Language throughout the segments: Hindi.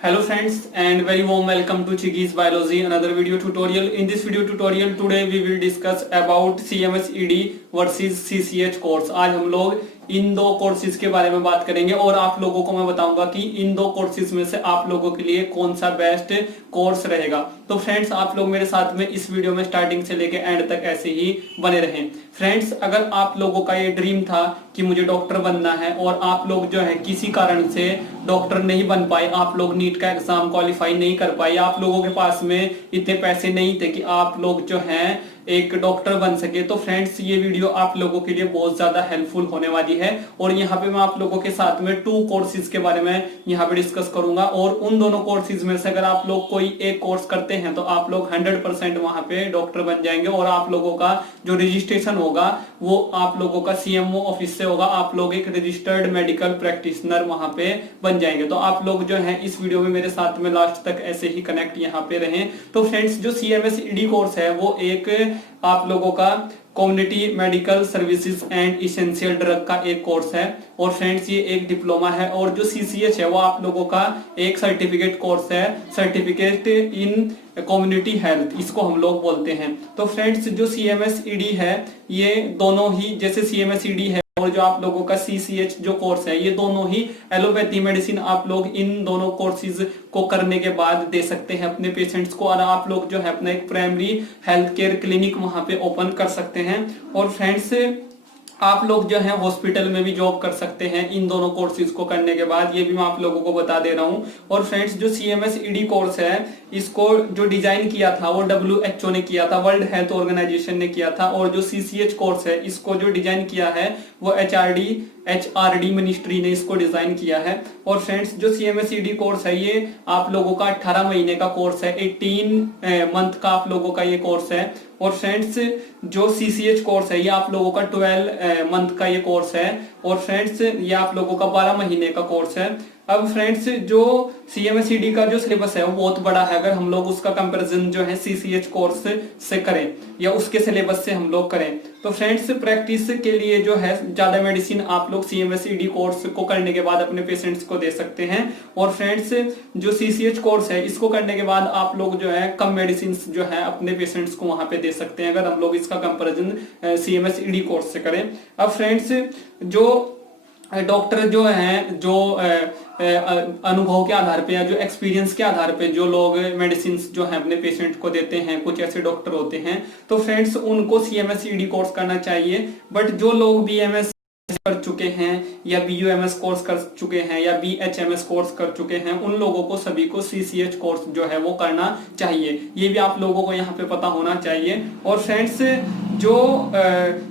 Hello friends and very warm welcome to Chiki's Biology, another video tutorial. In this video tutorial today we will discuss about CMS ED versus CCH course. आज हम लोग इन दो कोर्सेज के बारे में बात करेंगे और आप लोगों को मैं बताऊंगा कि इन दो कोर्सेज में से आप लोगों के लिए कौन सा बेस्ट कोर्स रहेगा। तो फ्रेंड्स आप लोग मेरे साथ में इस वीडियो में स्टार्टिंग से लेके एंड तक ऐसे ही बने रहें। फ्रेंड्स अगर आप लोगों का ये ड्रीम था कि मुझे डॉक्टर बनना है और आप लोग जो है किसी कारण से डॉक्टर नहीं बन पाए, आप लोग नीट का एग्जाम क्वालिफाई नहीं कर पाए, आप लोगों के पास में इतने पैसे नहीं थे कि आप लोग जो हैं एक डॉक्टर बन सके, तो फ्रेंड्स ये वीडियो आप लोगों के लिए बहुत ज्यादा हेल्पफुल होने वाली है। और यहाँ पे मैं आप लोगों के साथ में 2 कोर्सेज के बारे में यहाँ पे डिस्कस करूंगा और उन दोनों कोर्सेज में से अगर आप लोग कोई एक कोर्स करते हैं तो आप लोग 100% वहां पे डॉक्टर बन जाएंगे और आप लोगों का जो रजिस्ट्रेशन होगा वो आप लोगों का CMO ऑफिस से होगा, आप लोग एक रजिस्टर्ड मेडिकल प्रैक्टिशनर वहां पे बन जाएंगे। तो आप लोग जो है इस वीडियो में मेरे साथ में लास्ट तक ऐसे ही कनेक्ट यहाँ पे रहें। तो फ्रेंड्स जो CMS ED कोर्स है वो एक आप लोगों का community medical services and essential drug का एक कोर्स है और फ्रेंड्स ये एक डिप्लोमा है। और जो CCH है वो आप लोगों का एक सर्टिफिकेट कोर्स है, सर्टिफिकेट इन कम्युनिटी हेल्थ इसको हम लोग बोलते हैं। तो फ्रेंड्स जो CMS ED है ये दोनों ही, जैसे CMS ED है और जो आप लोगों का CCH जो कोर्स है ये दोनों ही एलोपैथी मेडिसिन आप लोग इन दोनों कोर्सेज को करने के बाद दे सकते हैं अपने पेशेंट्स को और आप लोग जो है अपना एक प्राइमरी हेल्थ केयर क्लिनिक वहां पे ओपन कर सकते हैं। और फ्रेंड्स आप लोग जो है हॉस्पिटल में भी जॉब कर सकते हैं इन दोनों कोर्सेज को करने के बाद, ये भी मैं आप लोगों को बता दे रहा हूं। और फ्रेंड्स जो CMS ED कोर्स है इसको जो डिजाइन किया था वो WHO ने किया था, वर्ल्ड हेल्थ ऑर्गेनाइजेशन ने किया था। और जो CCH कोर्स है इसको जो डिजाइन किया है वो HRD मिनिस्ट्री ने इसको डिजाइन किया है। और फ्रेंड्स जो CMS ED कोर्स है ये आप लोगों का 18 महीने का कोर्स है, 18 मंथ का आप लोगों का ये कोर्स है। और फ्रेंड्स जो CCH कोर्स है ये आप लोगों का 12 मंथ का ये कोर्स है और फ्रेंड्स ये आप लोगों का 12 महीने का कोर्स है। अब फ्रेंड्स जो CMS ED का जो सिलेबस है वो बहुत बड़ा है, अगर हम लोग उसका कंपैरिजन जो है CCH कोर्स से करें या उसके सिलेबस से हम लोग करें तो फ्रेंड्स प्रैक्टिस के लिए जो है ज्यादा मेडिसिन आप लोग CMS ED कोर्स को करने के बाद अपने पेशेंट्स को दे सकते हैं। और फ्रेंड्स जो CCH कोर्स है इसको करने के बाद आप लोग जो है कम मेडिसिन जो है अपने पेशेंट्स को वहां पे दे सकते हैं अगर हम लोग इसका कंपैरिजन CMS ED कोर्स से करें। अब फ्रेंड्स जो डॉक्टर जो हैं जो अनुभव के आधार पे या जो एक्सपीरियंस के आधार पे जो लोग मेडिसिन जो है अपने पेशेंट को देते हैं, कुछ ऐसे डॉक्टर होते हैं तो फ्रेंड्स उनको CMS ED कोर्स करना चाहिए। बट जो लोग BMS कर चुके हैं या BUMS कोर्स कर चुके हैं या BHMS कोर्स कर चुके हैं उन लोगों को सभी को CCH कोर्स जो है वो करना चाहिए, ये भी आप लोगों को यहाँ पे पता होना चाहिए। और फ्रेंड्स जो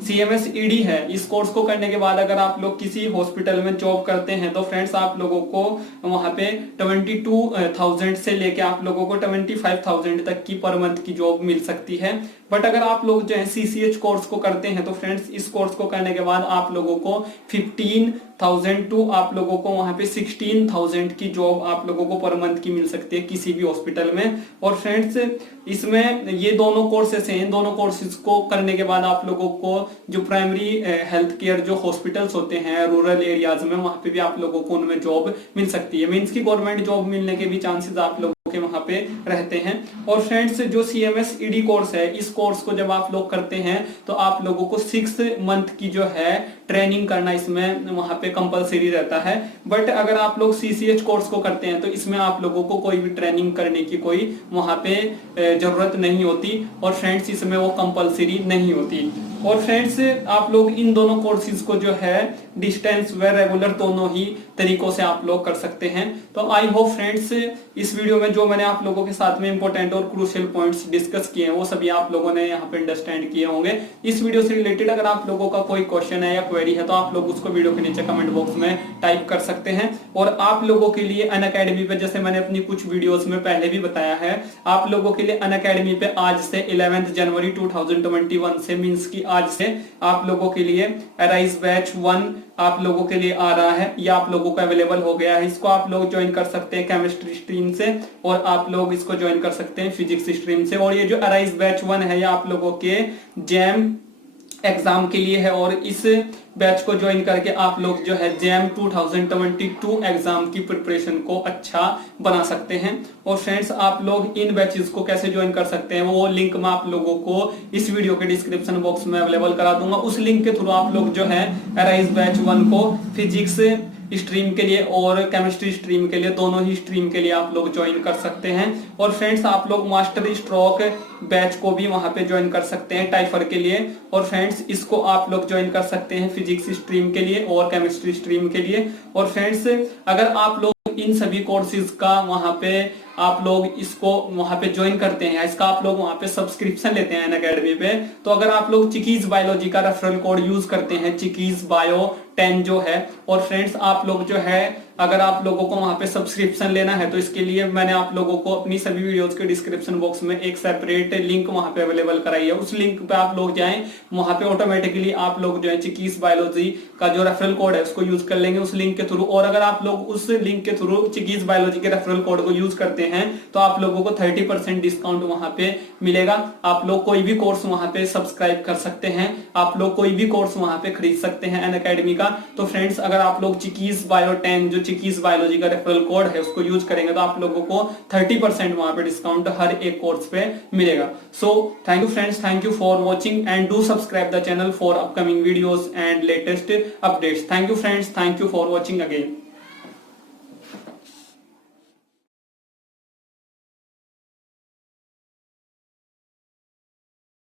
CMS ED है इस कोर्स को करने के बाद अगर आप लोग किसी हॉस्पिटल में जॉब करते हैं तो फ्रेंड्स आप लोगों को वहां पे 22,000 से लेके आप लोगों को 25,000 तक की पर मंथ की जॉब मिल सकती है। बट अगर आप लोग जो है CCH कोर्स को करते हैं तो फ्रेंड्स इस कोर्स को करने के बाद आप लोगों को 15,000 टू आप लोगों को वहां पे 16,000 की जॉब आप लोगों को पर मंथ की मिल सकती है किसी भी हॉस्पिटल में। और फ्रेंड्स इसमें ये दोनों कोर्सेस हैं, इन दोनों कोर्सेज को करने के बाद आप लोगों को जो प्राइमरी हेल्थ केयर जो हॉस्पिटल्स होते हैं रूरल एरियाज में वहां पे भी आप लोगों को उनमें जॉब मिल सकती है, मींस की गवर्नमेंट जॉब मिलने के भी चांसेस आप लोगों के वहां पे रहते हैं। और फ्रेंड्स जो CMS ED कोर्स है इस कोर्स को जब आप लोग करते हैं तो आप लोगों को 6 मंथ की जो है ट्रेनिंग करना इसमें वहां पे कंपलसरी रहता है। बट अगर आप लोग CCH कोर्स को करते हैं तो इसमें आप लोगों को कोई भी ट्रेनिंग करने की कोई वहां पे जरूरत नहीं होती और फ्रेंड्स इसमें वो कंपलसरी नहीं होती। और फ्रेंड्स आप लोग इन दोनों कोर्सेज को जो है डिस्टेंस व रेगुलर दोनों ही तरीकों से आप लोग कर सकते हैं। तो आई होप फ्रेंड्स इस वीडियो में जो मैंने आप लोगों के साथ में इंपॉर्टेंट और क्रूशियल पॉइंट्स डिस्कस किए हैं वो सभी आप लोगों ने यहाँ पे अंडरस्टैंड किए होंगे। इस वीडियो से रिलेटेड अगर आप लोगों का कोई क्वेश्चन है या क्वेरी है तो आप लोग उसको वीडियो के नीचे कमेंट बॉक्स में टाइप कर सकते हैं। और आप लोगों के लिए अनअकैडमी पे, जैसे मैंने अपनी कुछ वीडियोस में पहले भी बताया है, आप लोगों के लिए अनअकैडमी पे आज से 11 जनवरी 2021 से मींस की आज से आप लोगों के लिए अराइज बैच 1 आप लोगों के लिए आ रहा है, ये आप लोगों को अवेलेबल हो गया है। इसको आप लोग ज्वाइन कर सकते हैं केमिस्ट्री स्ट्रीम से और आप लोग इसको ज्वाइन कर सकते हैं फिजिक्स स्ट्रीम से। और ये जो अराइज बैच 1 है ये आप लोगों के जैम एग्जाम के लिए है और इस बैच को ज्वाइन करके आप लोग जो है जैम 2022 एग्जाम की प्रिपरेशन को अच्छा बना सकते हैं। और फ्रेंड्स आप लोग इन बैचेस को कैसे ज्वाइन कर सकते हैं वो लिंक मैं आप लोगों को इस वीडियो के डिस्क्रिप्शन बॉक्स में अवेलेबल करा दूंगा। उस लिंक के थ्रू आप लोग जो है अराइज बैच 1 को फिजिक्स स्ट्रीम के लिए और केमिस्ट्री स्ट्रीम के लिए, दोनों ही स्ट्रीम के लिए आप लोग ज्वाइन कर सकते हैं। और फ्रेंड्स आप लोग मास्टर स्ट्रोक बैच को भी वहां पे ज्वाइन कर सकते हैं टाइफर के लिए। और फ्रेंड्स इसको आप लोग ज्वाइन कर सकते हैं फिजिक्स स्ट्रीम के लिए और केमिस्ट्री स्ट्रीम के लिए। और फ्रेंड्स अगर आप लोग इन सभी कोर्सेज का वहां पे आप लोग इसको वहां पे ज्वाइन करते हैं, इसका आप लोग वहां पे सब्सक्रिप्शन लेते हैं अनअकैडमी पे, तो अगर आप लोग चिकीज बायोलॉजी का रेफरल कोड यूज करते हैं चिकीज बायो 10 जो है, और फ्रेंड्स आप लोग जो है अगर आप लोगों को वहां पे सब्सक्रिप्शन लेना है तो इसके लिए मैंने आप लोगों को अपनी सभी वीडियोस के डिस्क्रिप्शन बॉक्स में एक सेपरेट लिंक वहां पे अवेलेबल कराई है। उस लिंक पे आप लोग जाएं, वहां पे ऑटोमेटिकली आप लोग जो है चिकीज बायोलॉजी का जो रेफरल कोड है उसको यूज कर लेंगे उस लिंक के थ्रू। और अगर आप लोग उस लिंक के थ्रू चिकीज बायोलॉजी के रेफरल कोड को यूज करते हैं तो आप लोगों को 30% डिस्काउंट वहां पे मिलेगा। आप लोग कोई भी कोर्स वहां पे सब्सक्राइब कर सकते हैं, आप लोग कोई भी कोर्स वहां पे खरीद सकते हैं अनअकैडमी का। तो फ्रेंड्स अगर आप लोग चिकीज बायो 10 जो चिकीज बायोलॉजी का रेफरल कोड है उसको यूज करेंगे तो आप लोगों को 30% वहां पे डिस्काउंट हर एक कोर्स पे मिलेगा। So thank you friends, thank you for watching and do subscribe the channel for upcoming videos and latest updates. Thank you friends, thank you for watching again.